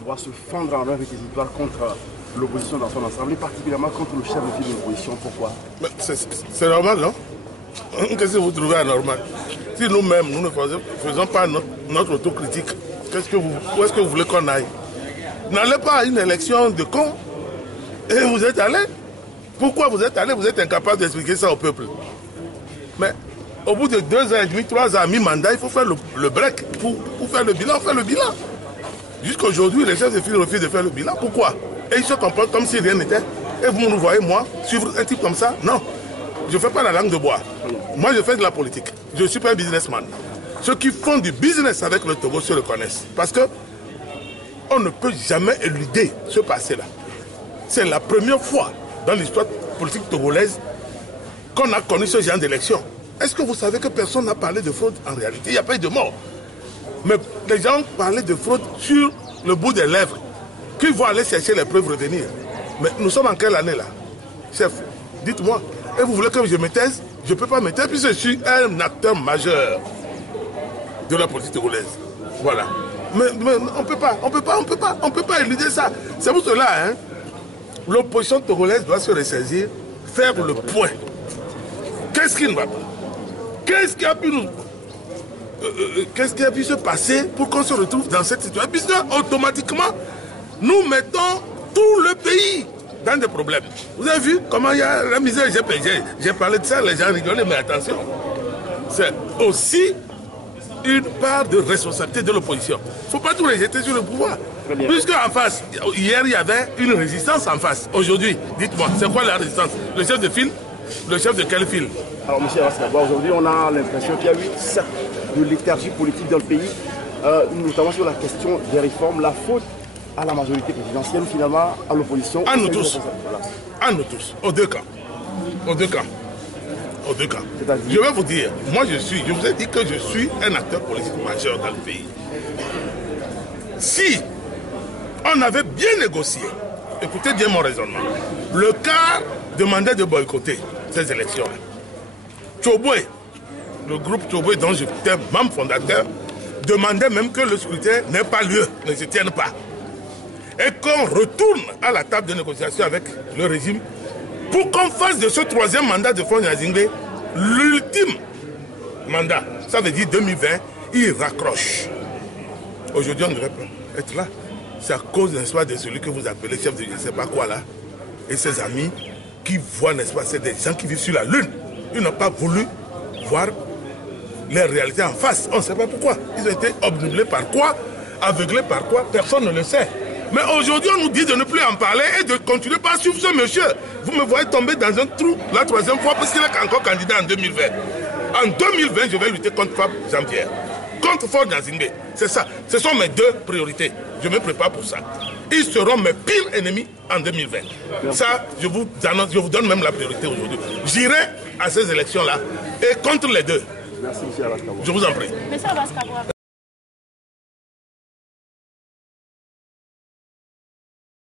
Kaboua se fendre en avec les victoires contre l'opposition dans son ensemble, et particulièrement contre le chef de file de l'opposition. Pourquoi? C'est normal, non? Qu'est-ce que vous trouvez anormal? Si nous-mêmes, nous ne faisons pas notre autocritique, où est-ce que vous voulez qu'on aille? N'allez pas à une élection de cons et vous êtes allé. Pourquoi vous êtes allé? Vous êtes incapable d'expliquer ça au peuple. Mais au bout de 2 ans et demi, 3 ans, mi-mandat, il faut faire le break pour faire le bilan. On fait le bilan. Jusqu'à aujourd'hui, les chefs de file refusent de faire le bilan. Pourquoi? Et ils se comportent comme si rien n'était. Et vous nous voyez, moi, suivre un type comme ça? Non. Je ne fais pas la langue de bois. Moi, je fais de la politique. Je ne suis pas un businessman. Ceux qui font du business avec le Togo se le connaissent. Parce que on ne peut jamais éluder ce passé-là. C'est la première fois dans l'histoire politique togolaise qu'on a connu ce genre d'élection. Est-ce que vous savez que personne n'a parlé de fraude en réalité? Il n'y a pas eu de mort. Mais les gens parlaient de fraude sur le bout des lèvres. Qu'ils vont aller chercher les preuves revenir. Mais nous sommes en quelle année là? Chef, dites-moi. Et vous voulez que je me taise? Je ne peux pas me taire puisque je suis un acteur majeur de la politique togolaise. Voilà. Mais on ne peut pas éluder ça. C'est pour cela, hein, l'opposition togolaise doit se ressaisir, faire le point. Qu'est-ce qui ne va pas? Qu'est-ce qui a pu se passer pour qu'on se retrouve dans cette situation? Puisque automatiquement, nous mettons tout le pays dans des problèmes. Vous avez vu comment il y a la misère? J'ai parlé de ça, les gens rigolaient, mais attention. C'est aussi une part de responsabilité de l'opposition. Il ne faut pas tout rejeter sur le pouvoir. Puisque en face, hier il y avait une résistance en face. Aujourd'hui, dites-moi, c'est quoi la résistance? Le chef de file? Le chef de quel file? Alors, monsieur Abaskaboua, aujourd'hui, on a l'impression qu'il y a eu certes de léthargie politique dans le pays, notamment sur la question des réformes. La faute à la majorité présidentielle, finalement, à l'opposition. À nous tous. Voilà. À nous tous. Aux deux camps. Aux deux camps. Aux deux camps. Je vais vous dire, moi je vous ai dit que je suis un acteur politique majeur dans le pays. Si on avait bien négocié, écoutez bien mon raisonnement, le CAR demandait de boycotter ces élections-là. Tchoboué, le groupe Tchoboué dont j'étais membre fondateur, demandait même que le scrutin n'ait pas lieu, ne se tienne pas. Et qu'on retourne à la table de négociation avec le régime pour qu'on fasse de ce 3e mandat de Faure Gnassingbé l'ultime mandat. Ça veut dire 2020, il raccroche. Aujourd'hui, on ne devrait pas être là. C'est à cause, n'est-ce pas, de celui que vous appelez chef de je ne sais pas quoi là, et ses amis qui voient, n'est-ce pas, c'est des gens qui vivent sur la lune. Ils n'ont pas voulu voir les réalités en face. On ne sait pas pourquoi. Ils ont été obnubilés par quoi, aveuglés par quoi, personne ne le sait. Mais aujourd'hui, on nous dit de ne plus en parler et de continuer par suivre ce monsieur. Vous me voyez tomber dans un trou la 3e fois parce qu'il est encore candidat en 2020. En 2020, je vais lutter contre Fab Jean-Pierre, contre Faure Gnassingbé. C'est ça. Ce sont mes 2 priorités. Je me prépare pour ça. Ils seront mes pires ennemis en 2020. Ça, je vous donne même la priorité aujourd'hui. J'irai à ces élections-là et contre les 2. Merci, monsieur Abaskaboua. Je vous en prie.